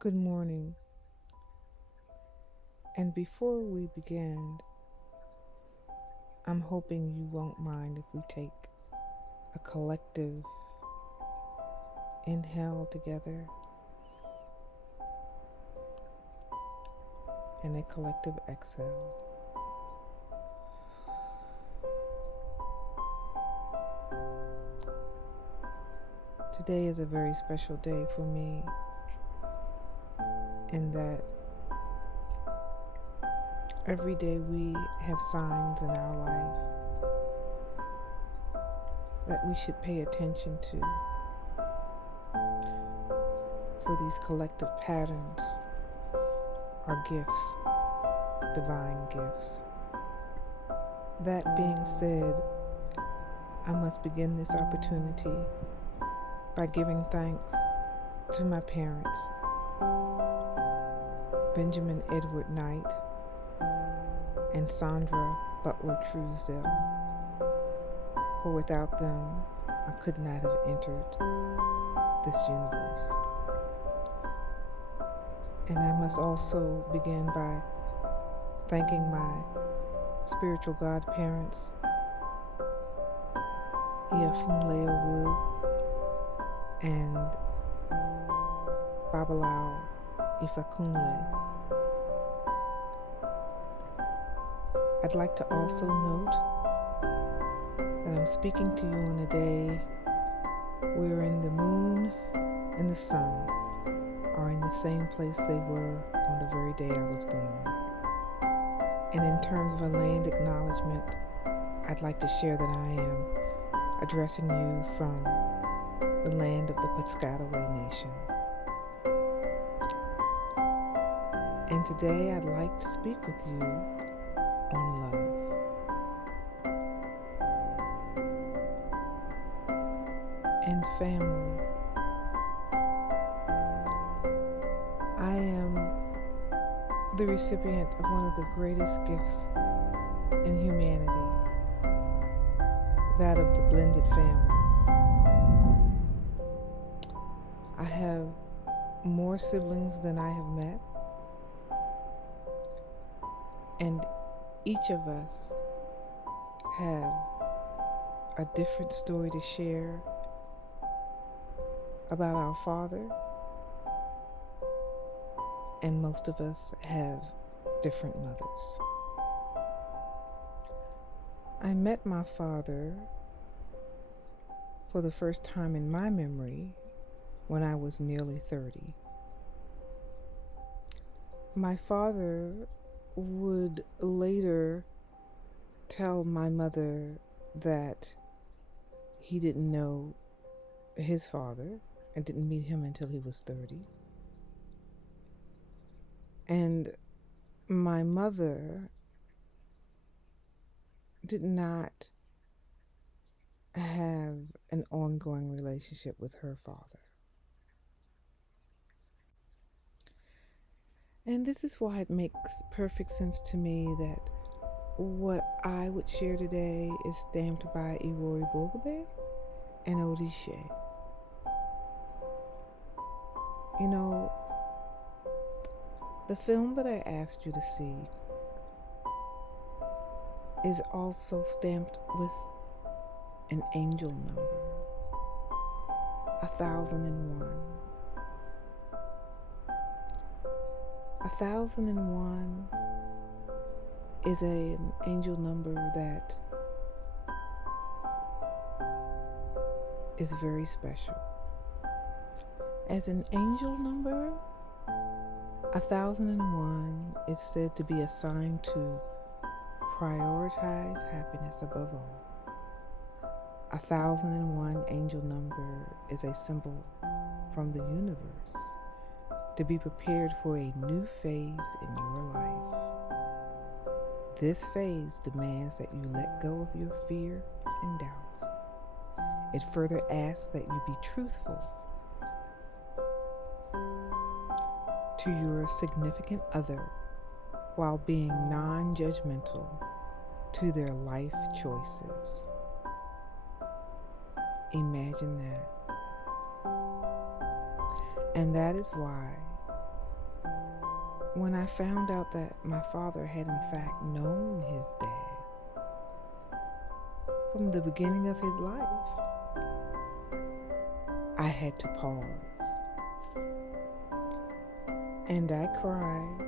Good morning. And before we begin, I'm hoping you won't mind if we take a collective inhale together and a collective exhale. Today is a very special day for me in that every day we have signs in our life that we should pay attention to, for these collective patterns are gifts, divine gifts. That being said, I must begin this opportunity by giving thanks to my parents, Benjamin Edward Knight and Sandra Butler Truesdell, for without them, I could not have entered this universe. And I must also begin by thanking my spiritual godparents, Iafunlea Wood and Babalao Ifakunle. I'd like to also note that I'm speaking to you on a day wherein the moon and the sun are in the same place they were on the very day I was born. And in terms of a land acknowledgement, I'd like to share that I am addressing you from the land of the Piscataway Nation. And today I'd like to speak with you on love. And family. I am the recipient of one of the greatest gifts in humanity, that of the blended family. I have more siblings than I have met, and each of us have a different story to share about our father, and most of us have different mothers. I met my father for the first time in my memory when I was nearly 30. My father would later tell my mother that he didn't know his father and didn't meet him until he was 30. And my mother did not have an ongoing relationship with her father. And this is why it makes perfect sense to me that what I would share today is stamped by Irori Bogobe and Odishe. You know, the film that I asked you to see is also stamped with an angel number, 1001. 1001 is an angel number that is very special. As an angel number, 1001 is said to be assigned to prioritize happiness above all. 1001 angel number is a symbol from the universe to be prepared for a new phase in your life. This phase demands that you let go of your fear and doubts. It further asks that you be truthful to your significant other while being non-judgmental to their life choices. Imagine that. And that is why when I found out that my father had in fact known his dad from the beginning of his life, I had to pause. And I cried,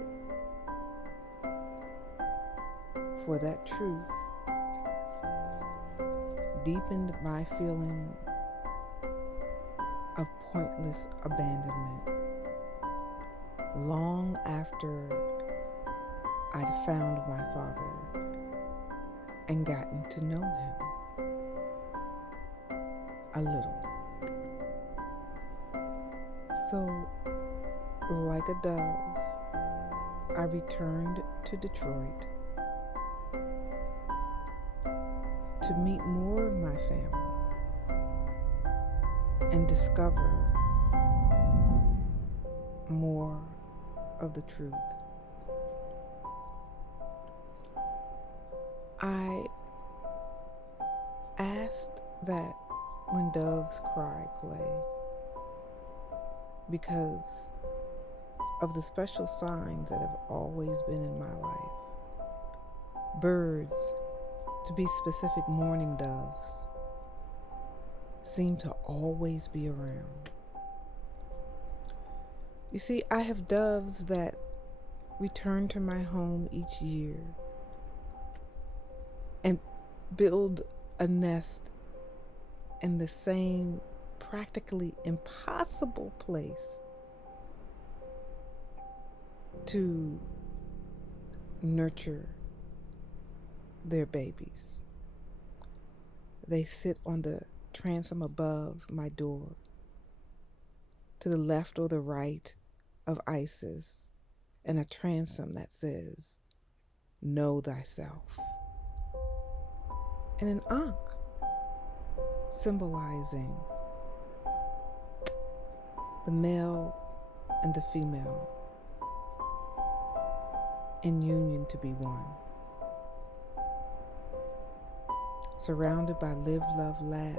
for that truth deepened my feeling of pointless abandonment long after I'd found my father and gotten to know him a little. So, like a dove, I returned to Detroit to meet more of my family and discover more of the truth. I asked that when doves cry, play, because of the special signs that have always been in my life. Birds, to be specific, mourning doves, seem to always be around. You see, I have doves that return to my home each year and build a nest in the same practically impossible place to nurture their babies. They sit on the transom above my door, to the left or the right of Isis, and a transom that says, "Know thyself," and an ankh symbolizing the male and the female in union to be one, surrounded by live, love, laugh.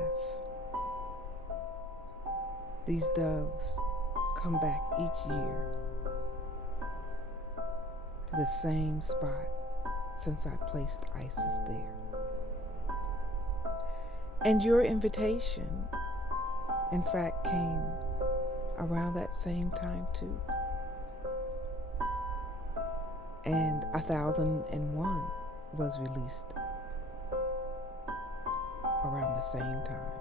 These doves come back each year to the same spot since I placed Isis there. And your invitation, in fact, came around that same time too. And 1001 was released around the same time.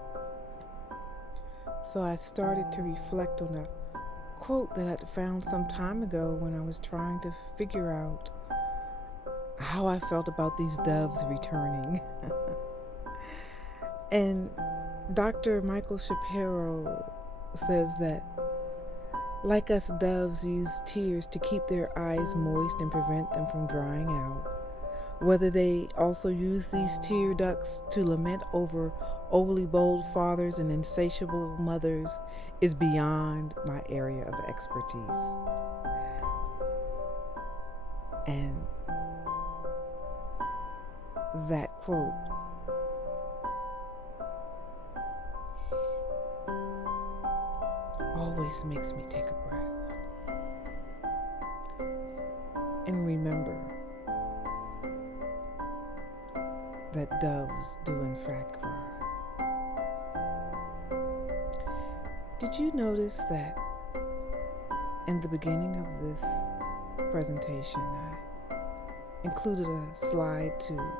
So I started to reflect on a quote that I'd found some time ago when I was trying to figure out how I felt about these doves returning. And Dr. Michael Shapiro says that, like us, doves use tears to keep their eyes moist and prevent them from drying out. Whether they also use these tear ducts to lament over overly bold fathers and insatiable mothers is beyond my area of expertise. And that quote always makes me take a breath and remember that doves do in fact cry. Did you notice that in the beginning of this presentation, I included a slide to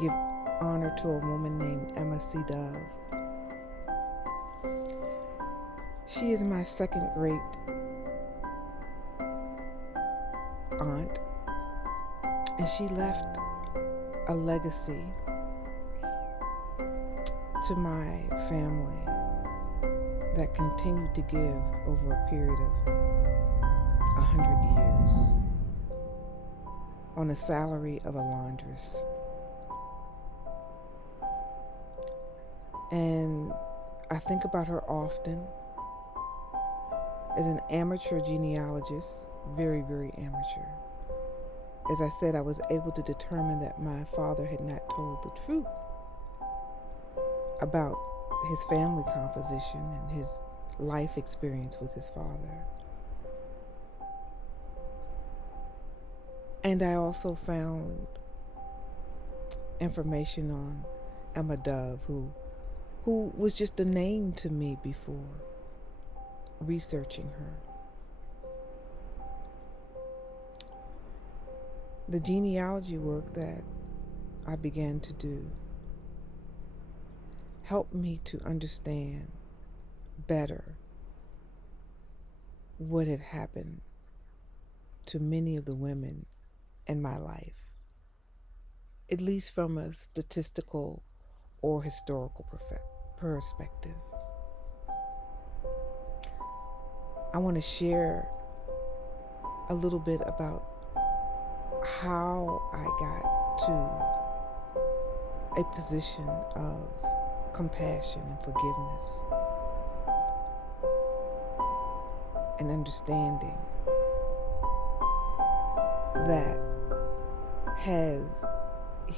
give honor to a woman named Emma C. Dove? She is my second great aunt, and she left a legacy to my family that continued to give over a period of 100 years on the salary of a laundress. And I think about her often as an amateur genealogist, very, very amateur. As I said, I was able to determine that my father had not told the truth about his family composition and his life experience with his father. And I also found information on Emma Dove, who was just a name to me before researching her. The genealogy work that I began to do helped me to understand better what had happened to many of the women in my life, at least from a statistical or historical perspective. I want to share a little bit about how I got to a position of compassion and forgiveness and understanding that has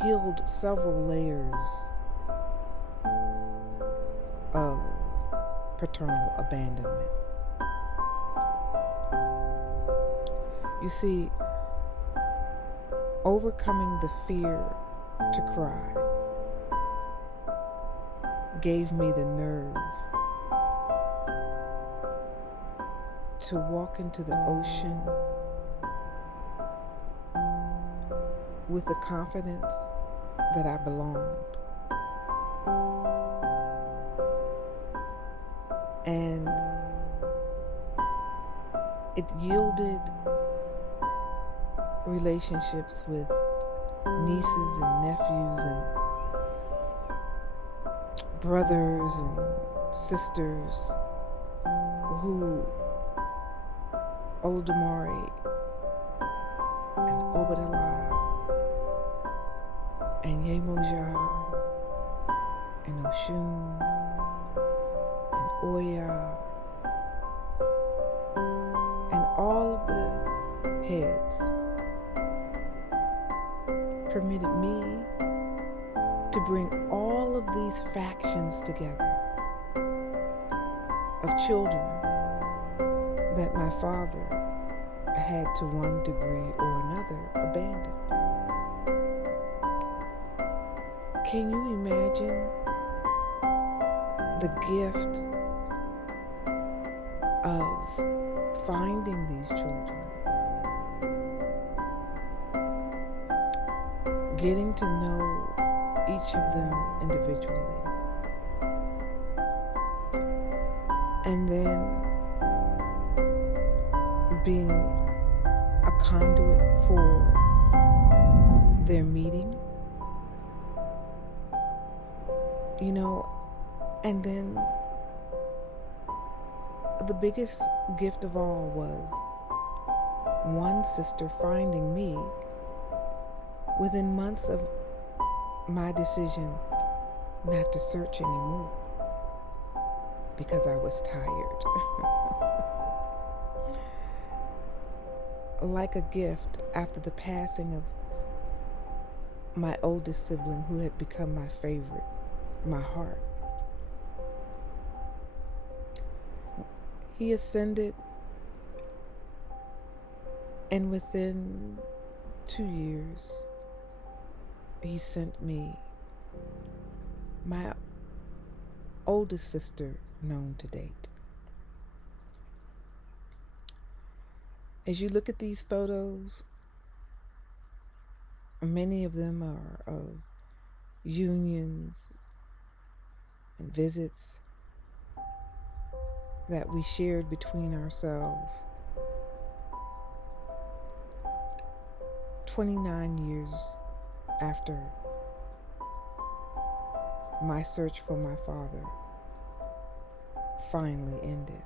healed several layers of paternal abandonment. You see, overcoming the fear to cry gave me the nerve to walk into the ocean with the confidence that I belonged. And it yielded relationships with nieces and nephews and brothers and sisters who Olodumare and Obadala and Yemoja and Oshun and Oya and all of the heads permitted me to bring all of these factions together of children that my father had to one degree or another abandoned. Can you imagine the gift of finding these children, getting to know each of them individually, and then being a conduit for their meeting, and then the biggest gift of all was one sister finding me within months of my decision not to search anymore because I was tired. Like a gift after the passing of my oldest sibling, who had become my favorite, my heart. He ascended, and within 2 years, he sent me my oldest sister known to date. As you look at these photos, many of them are of unions and visits that we shared between ourselves. 29 years after my search for my father finally ended.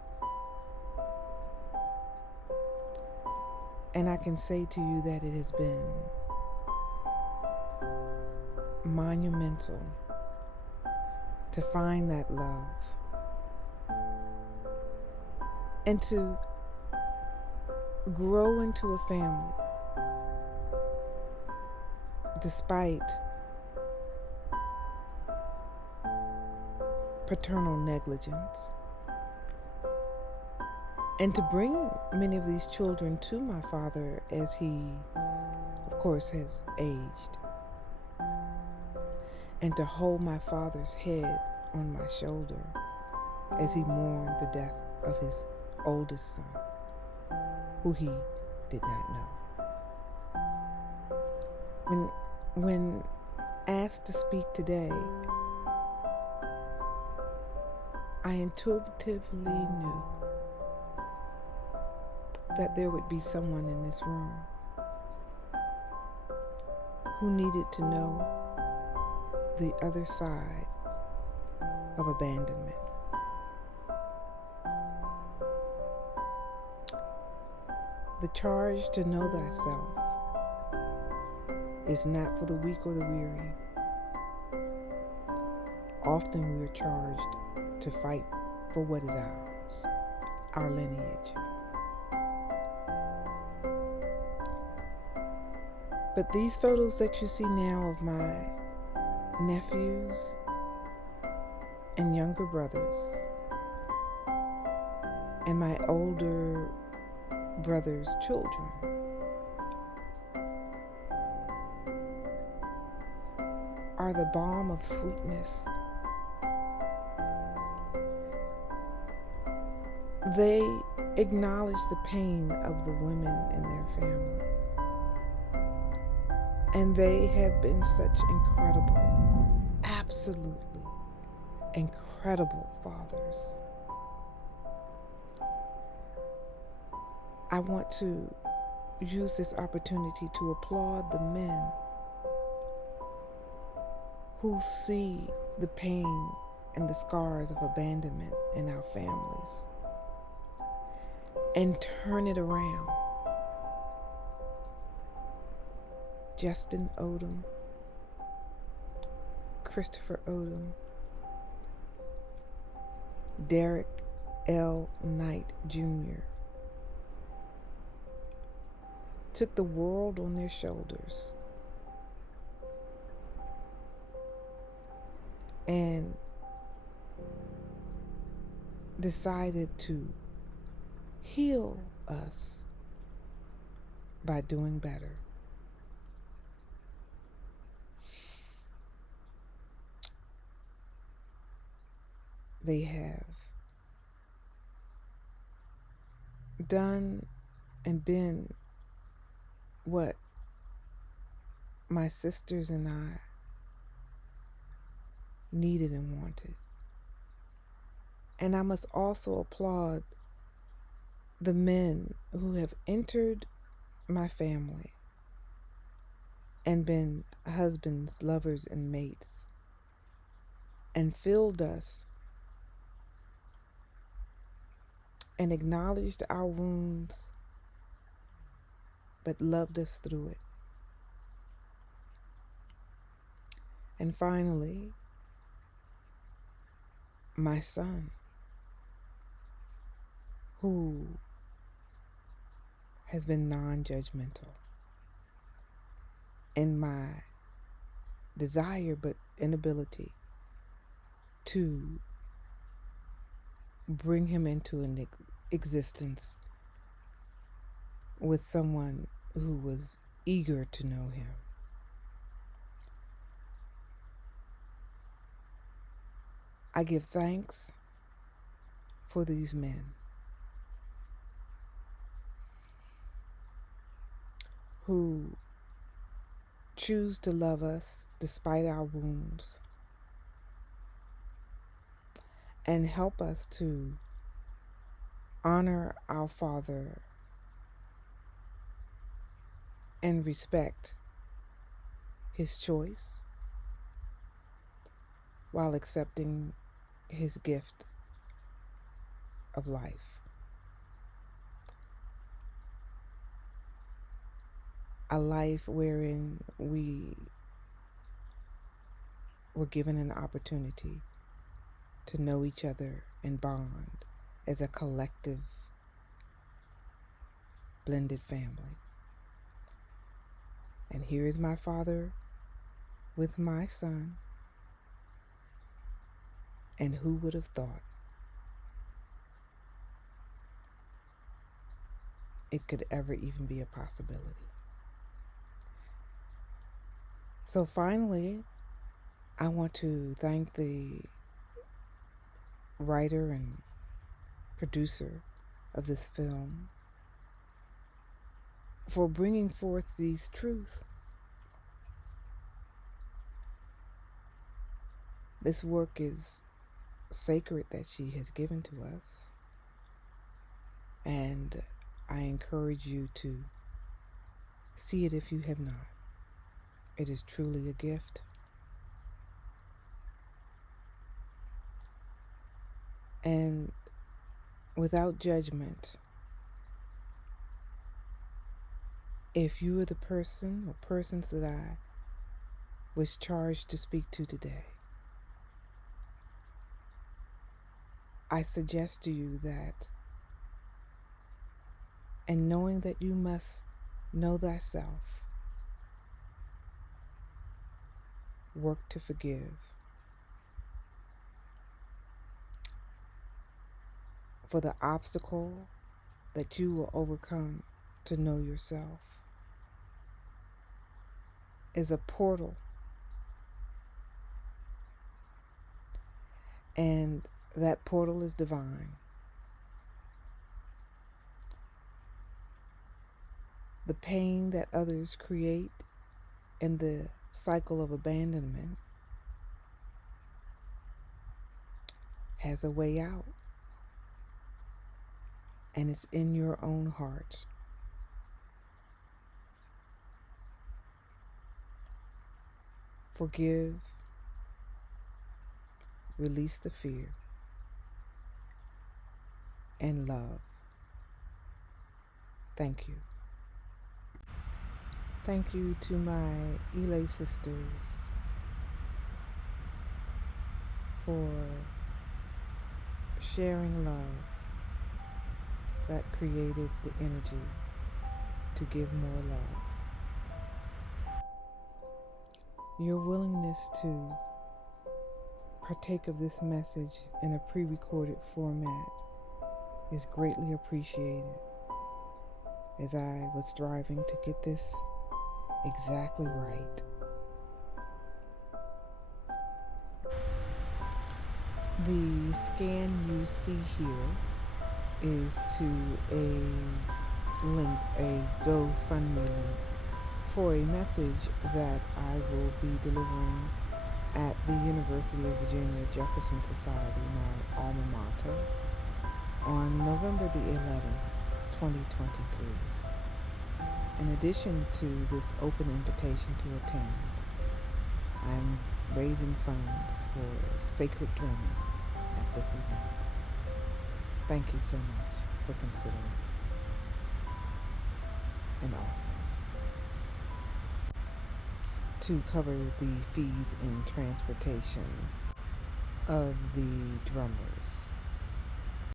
And I can say to you that it has been monumental to find that love and to grow into a family despite paternal negligence, and to bring many of these children to my father as he course, has aged, and to hold my father's head on my shoulder as he mourned the death of his oldest son, who he did not know. When asked to speak today, I intuitively knew that there would be someone in this room who needed to know the other side of abandonment. The charge to know thyself is not for the weak or the weary. Often we are charged to fight for what is ours, our lineage. But these photos that you see now of my nephews and younger brothers and my older brother's children are the balm of sweetness. They acknowledge the pain of the women in their family. And they have been such incredible, absolutely incredible fathers. I want to use this opportunity to applaud the men who see the pain and the scars of abandonment in our families and turn it around. Justin Odom, Christopher Odom, Derek L. Knight Jr. took the world on their shoulders and decided to heal us by doing better. They have done and been what my sisters and I needed and wanted. And I must also applaud the men who have entered my family and been husbands, lovers, and mates, and filled us and acknowledged our wounds, but loved us through it. And finally, my son, who has been non-judgmental in my desire but inability to bring him into an existence with someone who was eager to know him. I give thanks for these men who choose to love us despite our wounds and help us to honor our Father and respect his choice while accepting his gift of life. A life wherein we were given an opportunity to know each other and bond as a collective, blended family. And here is my father with my son. And who would have thought it could ever even be a possibility? So finally, I want to thank the writer and producer of this film for bringing forth these truths. This work is sacred that she has given to us, and I encourage you to see it if you have not. It is truly a gift. And without judgment, if you are the person or persons that I was charged to speak to today, I suggest to you that, and knowing that you must know thyself, work to forgive. For the obstacle that you will overcome to know yourself is a portal, and that portal is divine. The pain that others create in the cycle of abandonment has a way out, and it's in your own heart. Forgive, release the fear, and love. Thank you. Thank you to my Elay sisters for sharing love that created the energy to give more love. Your willingness to partake of this message in a pre-recorded format is greatly appreciated, as I was striving to get this exactly right. The scan you see here is to a link, a GoFundMe link, for a message that I will be delivering at the University of Virginia Jefferson Society, my alma mater, on November the 11th, 2023. In addition to this open invitation to attend, I'm raising funds for sacred drumming at this event. Thank you so much for considering an offering to cover the fees in transportation of the drummers